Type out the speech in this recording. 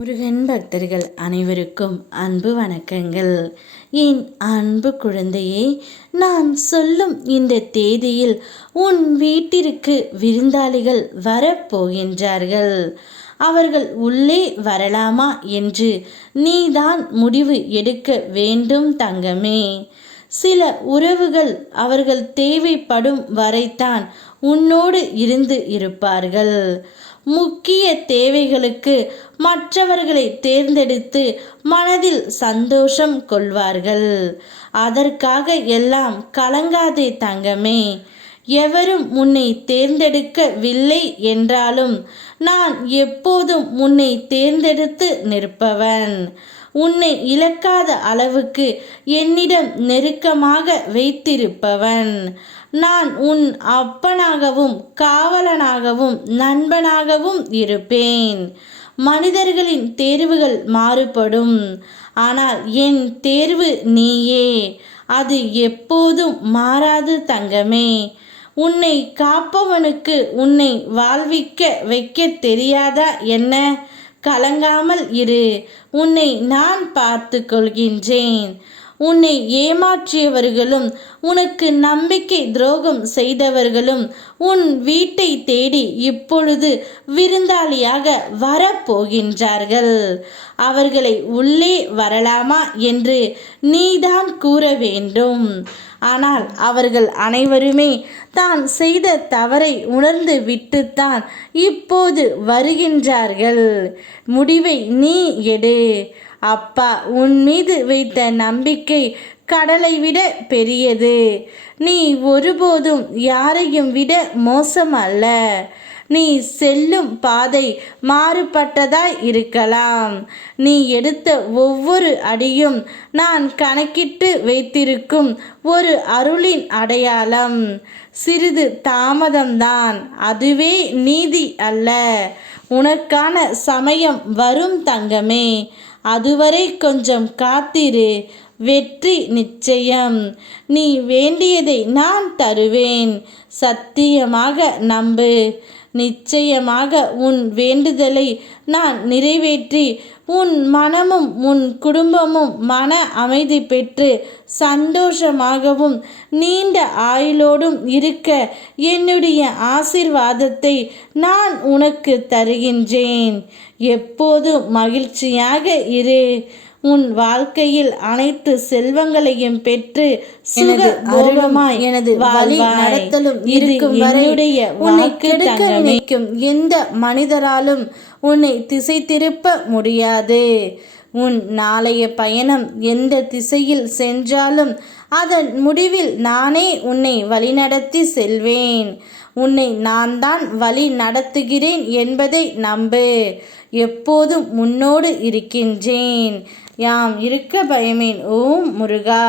முருகன் பக்தர்கள் அனைவருக்கும் அன்பு வணக்கங்கள். என் அன்பு குழந்தையே, நான் சொல்லும் இந்த தேதியில் உன் வீட்டிற்கு விருந்தாளிகள் வரப்போகின்றார்கள். அவர்கள் உள்ளே வரலாமா என்று நீதான் முடிவு எடுக்க வேண்டும் தங்கமே. சில உறவுகள் அவர்கள் தேவைப்படும் வரைத்தான் உன்னோடு இருந்து இருப்பார்கள். முக்கிய தேவைகளுக்கு மற்றவர்களை தேர்ந்தெடுத்து மனதில் சந்தோஷம் கொள்வார்கள். அதற்காக எல்லாம் கலங்காதே தங்கமே. எவரும் உன்னை தேர்ந்தெடுக்கவில்லை என்றாலும் நான் எப்போதும் உன்னை தேர்ந்தெடுத்து நிற்பவன். உன்னை இழக்காத அளவுக்கு என்னிடம் நெருக்கமாக வைத்திருப்பவன். நான் உன் அப்பனாகவும் காவலனாகவும் நண்பனாகவும் இருப்பேன். மனிதர்களின் தேர்வுகள் மாறுபடும், ஆனால் என் தேர்வு நீயே. அது எப்போதும் மாறாது தங்கமே. உன்னை காப்பவனுக்கு உன்னை வாழ்விக்க வைக்க தெரியாதா என்ன? கலங்காமல் இரு, உன்னை நான் பார்த்து கொள்கின்றேன். உன்னை ஏமாற்றியவர்களும் உனக்கு நம்பிக்கை துரோகம் செய்தவர்களும் உன் வீட்டை தேடி இப்பொழுது விருந்தாளியாக வரப்போகின்றார்கள். அவர்களை உள்ளே வரலாமா என்று நீதான் கூற வேண்டும். ஆனால் அவர்கள் அனைவருமே தான் செய்த தவறை உணர்ந்து விட்டுத்தான் இப்போது வருகின்றார்கள். முடிவை நீ எடு. அப்பா உன் மீது வைத்த நம்பிக்கை கடலை விட பெரியது. நீ ஒருபோதும் யாரையும் விட மோசம் அல்ல. நீ செல்லும் பாதை மாறுபட்டதாய் இருக்கலாம். நீ எடுத்த ஒவ்வொரு அடியும் நான் கணக்கிட்டு வைத்திருக்கும் ஒரு அருளின் அடையாளம். சிறிது தாமதம்தான், அதுவே நீதி அல்ல. உனக்கான சமயம் வரும் தங்கமே. அதுவரை கொஞ்சம் காத்திரு. வெற்றி நிச்சயம். நீ வேண்டியதை நான் தருவேன். சத்தியமாக நம்பு. நிச்சயமாக உன் வேண்டுதலை நான் நிறைவேற்றி உன் மனமும் உன் குடும்பமும் மன அமைதி பெற்று சந்தோஷமாகவும் நீண்ட ஆயுளோடும் இருக்க என்னுடைய ஆசீர்வாதத்தை நான் உனக்கு தருகின்றேன். எப்போதும் மகிழ்ச்சியாக இரு. உன் வாழ்க்கையில் அனைத்து செல்வங்களையும் பெற்று சுகபோகமாய் எனது வழி நடத்தலும் இருக்கும் வரையுடைய உன்னை கெடுக்க நினைக்கும் எந்த மனிதராலும் உன்னை திசை திருப்ப முடியாது. உன் நாளைய பயணம் எந்த திசையில் சென்றாலும் அதன் முடிவில் நானே உன்னை வழிநடத்தி செல்வேன். உன்னை நான் தான் வழி நடத்துகிறேன் என்பதை நம்பு. எப்போதும் முன்னோடு இருக்கின்றேன். யாம் இருக்க பயமேன். ஓம் முருகா.